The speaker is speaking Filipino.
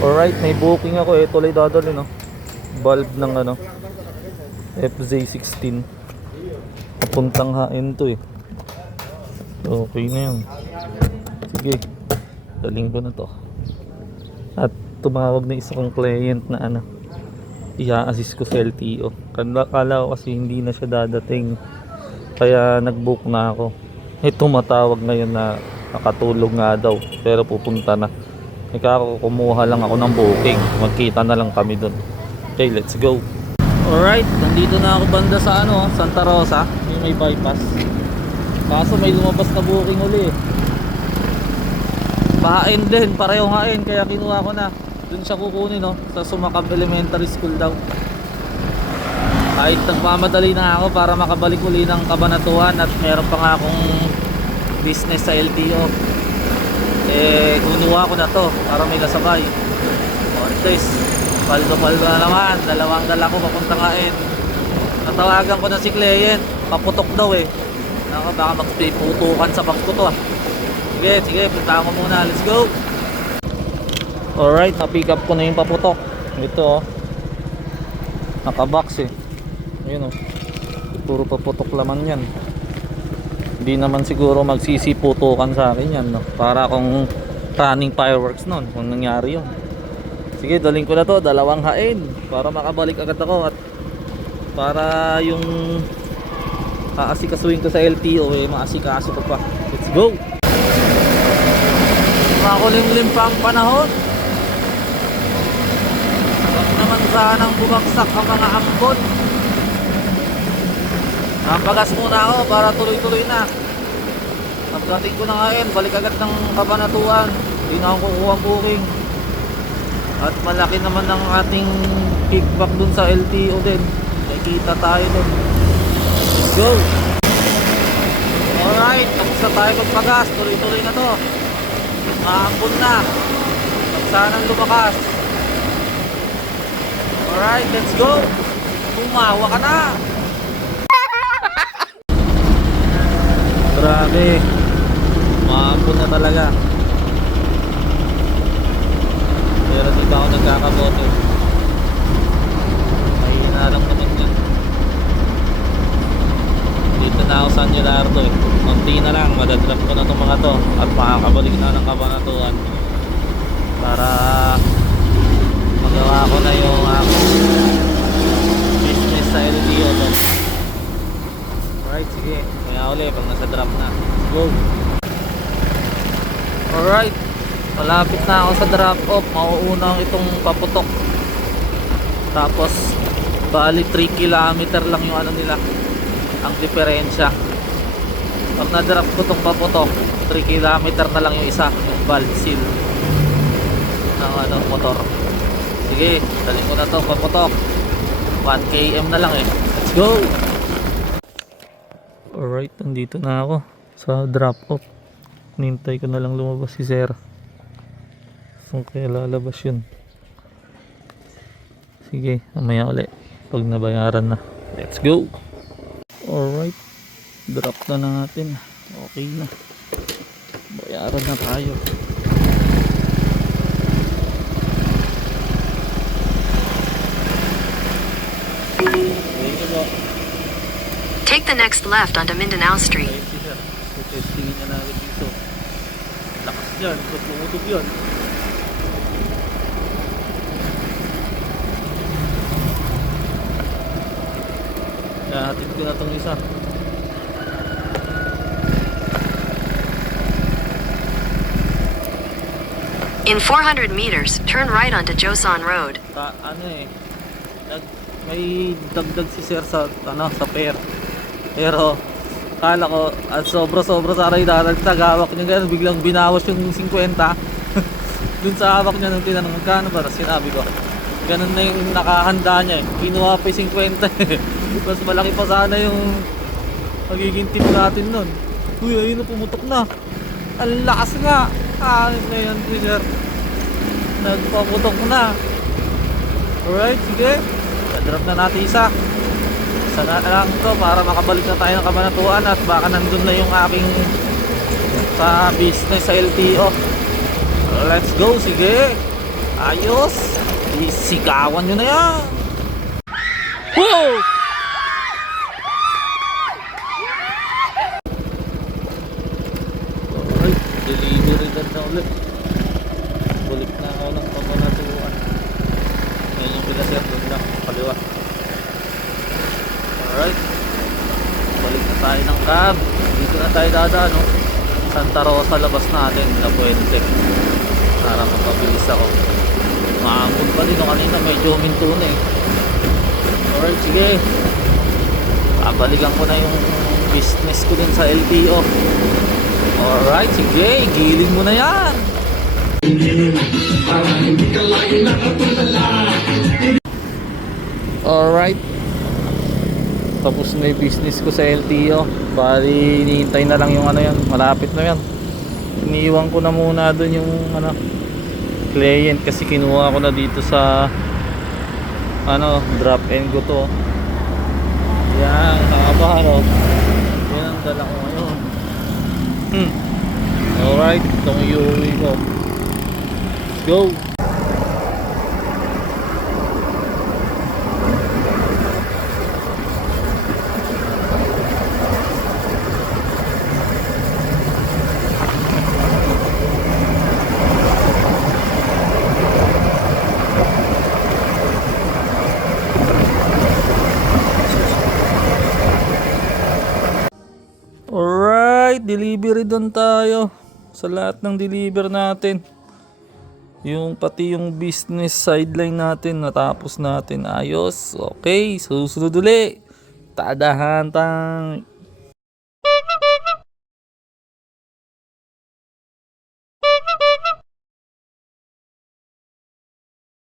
Alright, may booking ako eh. Tuloy dadali no. Valve ng ano FZ16. Papuntang hain to eh. Okay na yun. Sige, daling ko na to. At tumawag na isa kong client na ano, i-assist ko sa LTO. Kala ko kasi hindi na siya dadating, kaya nag-book na ako. Tumatawag ngayon na nakatulog nga daw, pero pupunta na. Kumuha lang ako ng booking. Magkita na lang kami dun. Okay, let's go. Alright, nandito na ako banda sa ano, Santa Rosa, yung may bypass. Kaso may lumabas na booking uli eh. Pahain din, parehong hain, kaya kinuha ko na. Dun siya kukunin no, sa Sumakab Elementary School daw. Kahit nagmamadali na ako para makabalik uli ng Cabanatuan at meron pa nga akong business sa LTO. Kunuha ko na to para may kasabay. At paldo-paldo na naman, dalawang dala ko papuntang hain. Natawagan ko na si client, paputok daw eh. Baka magputukan sa pagputo ah. Sige, puntahan ko muna, let's go. Alright, na-pick up ko na yung paputok. Ito oh, nakabox eh. Ayun oh, puro paputok laman yan. Hindi naman siguro magsisiputukan sa akin yan no? Para akong running fireworks nun kung nangyari yun. Sige, daling ko na to, dalawang hain para makabalik agad ako at para yung aasikasuhin ko sa LTO eh, maasikaso ko pa. Let's go. Makulimlim pa ang panahon. Huwag naman sanang bumagsak ang mga ambon. Napagas muna ako para tuloy-tuloy na. Pagdating ko na ngayon, balik agad ng Cabanatuan. Hindi na ako kukuha ang booking. At malaki naman ang ating kickback dun sa LTO din. Nakikita tayo dun. Let's go. Alright, tapos na tayo magpagas. Tuloy-tuloy na to. Maambon na. Huwag sanang lumakas. Alright, let's go. Tumawa ka na. Grabe. Maambon na talaga. Pero dito ako nagkakaboto. Mahina lang naman yan. Dito na ako sa San Gerardo eh. Konti na lang, madadrop ko na itong mga to. At makakabalik na ng Cabanatuan para magawa ko na yung business sa LTO to. Alright, sige. Kaya uli pag nasa drop na. Go! Alright, malapit na ako sa drop off. Mauuna itong paputok. Tapos bali 3 kilometer lang yung ano nila, ang diferensya. Pag na-drop ko itong paputok, 3 kilometer na lang yung isa, yung valve seal ng ano, motor. Sige, daling ko na to paputok. 1 km na lang eh. Let's go! Alright, nandito na ako sa drop off. Nintay ko na lang lumabas si Sir. Saan kaya lalabas yun? Sige, mamaya ulit pag nabayaran na. Let's go! Alright, drop na natin. Okay na, bayaran na tayo. Take the next left onto Mindanao Street. Ayun si Sir, testingin niya na agad dito. Lakas yan, pumutok yan. Nahatid ko na itong isa. In 400 meters, turn right onto Joseon Road. Ano eh, may dagdag si Sir sa sa pair. Pero kala ko at sobra-sobra sa aray dadagdag hawak niya, ganun biglang binawas yung 50 dun sa hawak niya nung tinanong magkano para sinabi ko. Ganun na yung nakahanda niya eh. Kinuha pa yung 50 mas malaki pa sana yung magiging tip natin nun. Uy, ayun na, pumutok na. Ang lakas nga. Na yan, Sir. Nagpaputok na. Alright, sige. Drop na natin isa. Isa na lang to para makabalik na tayo ng Cabanatuan at baka nandun na yung aking sa business sa LTO. Let's go, sige. Ayos! Isigawan nyo na yan! Woo! Alright, delivery na ulit. Balik na ako ng papanatuan. Yan yung pinasir doon lang, kaliwa. Alright, balik na tayo ng cab. Dito na tayo dadaan, no? Santa Rosa labas natin, La Puente, para mapabilis ako. Maambon pa din, no? Kanina medyo minto na eh. Alright, sige, babalikan ko na yung business ko din sa LTO. Alright, sige, giling mo na yan. Alright, tapos na yung business ko sa LTO. Bali, hinihintay na lang yung ano yan, malapit na yan. Iniiwan ko na muna dun yung ano, client, kasi kinuha ko na dito sa ano, drop and go to. Yan, nakaba, no? Yan ang dala ko ngayon. Alright, itong iuwi ko. Let's go. Alright, delivery doon tayo. Sa lahat ng deliver natin. Yung pati yung business sideline natin, natapos natin. Ayos. Okay, susunod uli. Tadahan tang